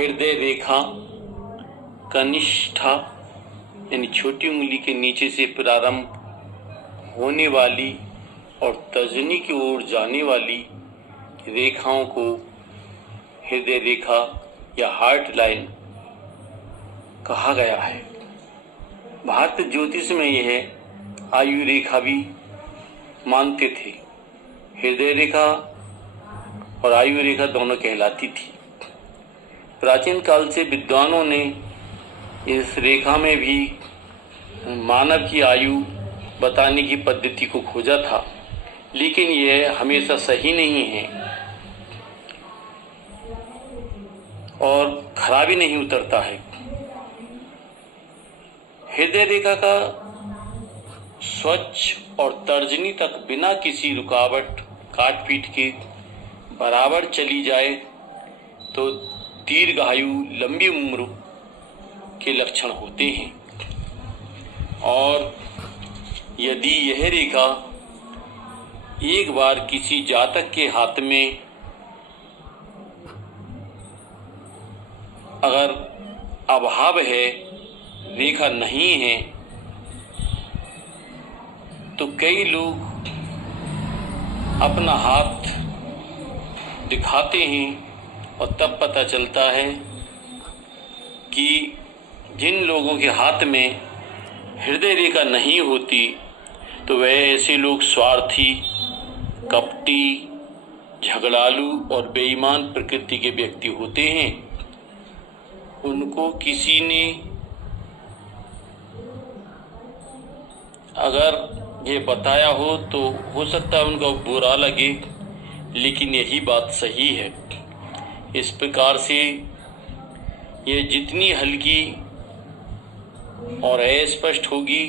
हृदय रेखा कनिष्ठा यानी छोटी उंगली के नीचे से प्रारंभ होने वाली और तर्जनी की ओर जाने वाली रेखाओं को हृदय रेखा या हार्ट लाइन कहा गया है। भारतीय ज्योतिष में यह आयु रेखा भी मानते थे। हृदय रेखा और आयु रेखा दोनों कहलाती थी। प्राचीन काल से विद्वानों ने इस रेखा में भी मानव की आयु बताने की पद्धति को खोजा था, लेकिन यह हमेशा सही नहीं है और खराबी नहीं उतरता है। हृदय रेखा का स्वच्छ और तर्जनी तक बिना किसी रुकावट काट पीट के बराबर चली जाए तो दीर्घायु लंबी उम्र के लक्षण होते हैं। और यदि यह रेखा एक बार किसी जातक के हाथ में अगर अभाव है, रेखा नहीं है, तो कई लोग अपना हाथ दिखाते हैं और तब पता चलता है कि जिन लोगों के हाथ में हृदय रेखा नहीं होती तो वह ऐसे लोग स्वार्थी, कपटी, झगड़ालू और बेईमान प्रकृति के व्यक्ति होते हैं। उनको किसी ने अगर ये बताया हो तो हो सकता है उनको बुरा लगे, लेकिन यही बात सही है। इस प्रकार से ये जितनी हल्की और अस्पष्ट होगी,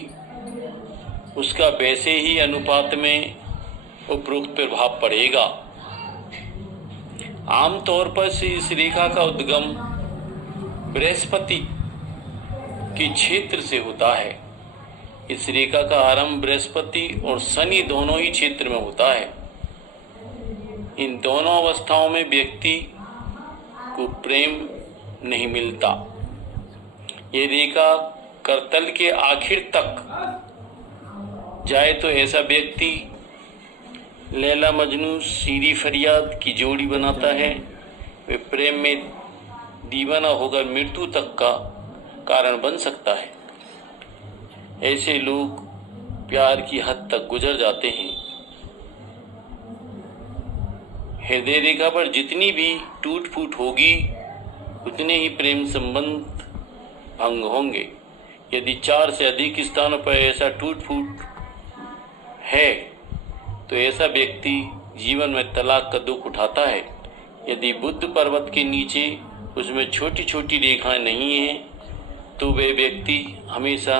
उसका वैसे ही अनुपात में उपरोक्त प्रभाव पड़ेगा। आमतौर पर से इस रेखा का उद्गम बृहस्पति के क्षेत्र से होता है। इस रेखा का आरंभ बृहस्पति और शनि दोनों ही क्षेत्र में होता है। इन दोनों अवस्थाओं में व्यक्ति को प्रेम नहीं मिलता। ये रेखा करतल के आखिर तक जाए तो ऐसा व्यक्ति लैला मजनू सीरी फरियाद की जोड़ी बनाता है। वे प्रेम में दीवाना होकर मृत्यु तक का कारण बन सकता है। ऐसे लोग प्यार की हद तक गुजर जाते हैं। हृदय रेखा पर जितनी भी टूट फूट होगी, उतने ही प्रेम संबंध भंग होंगे। यदि 4 से अधिक स्थानों पर ऐसा टूट फूट है तो ऐसा व्यक्ति जीवन में तलाक का दुख उठाता है। यदि बुद्ध पर्वत के नीचे उसमें छोटी छोटी रेखाएं नहीं हैं तो वह व्यक्ति हमेशा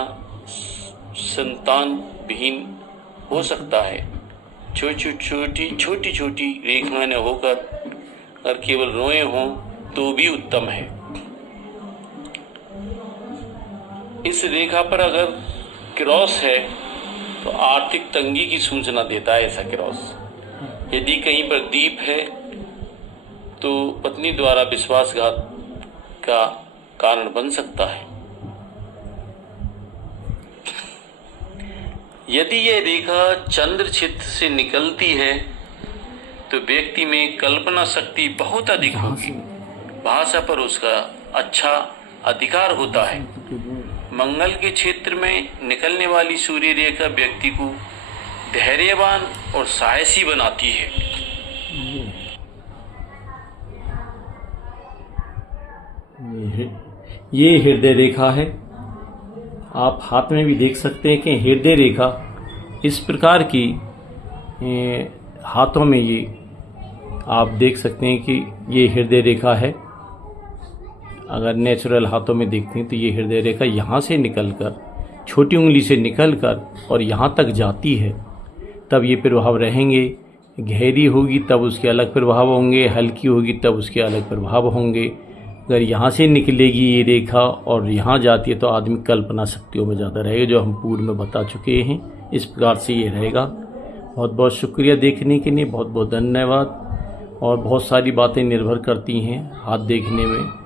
संतान विहीन हो सकता है। छोटी छोटी रेखाएं न होकर अगर केवल रोए हों तो भी उत्तम है। इस रेखा पर अगर क्रॉस है तो आर्थिक तंगी की सूचना देता है ऐसा क्रॉस। यदि कहीं पर दीप है तो पत्नी द्वारा विश्वासघात का कारण बन सकता है। यदि यह रेखा चंद्र क्षेत्र से निकलती है तो व्यक्ति में कल्पना शक्ति बहुत अधिक होगी। भाषा पर उसका अच्छा अधिकार होता है। मंगल के क्षेत्र में निकलने वाली सूर्य रेखा व्यक्ति को धैर्यवान और साहसी बनाती है। ये हृदय रेखा है। आप हाथ में भी देख सकते हैं कि हृदय रेखा इस प्रकार की हाथों में ये आप देख सकते हैं कि ये हृदय रेखा है। अगर नेचुरल हाथों में देखते हैं तो ये हृदय रेखा यहाँ से निकलकर छोटी उंगली से निकलकर और यहाँ तक जाती है, तब ये प्रभाव रहेंगे। गहरी होगी तब उसके अलग प्रभाव होंगे, हल्की होगी तब उसके अलग प्रभाव होंगे। अगर यहाँ से निकलेगी ये रेखा और यहाँ जाती है तो आदमी कल्पना शक्तियों में ज़्यादा रहेगा, जो हम पूर्व में बता चुके हैं। इस प्रकार से ये रहेगा। बहुत बहुत शुक्रिया देखने के लिए, बहुत बहुत धन्यवाद। और बहुत सारी बातें निर्भर करती हैं हाथ देखने में।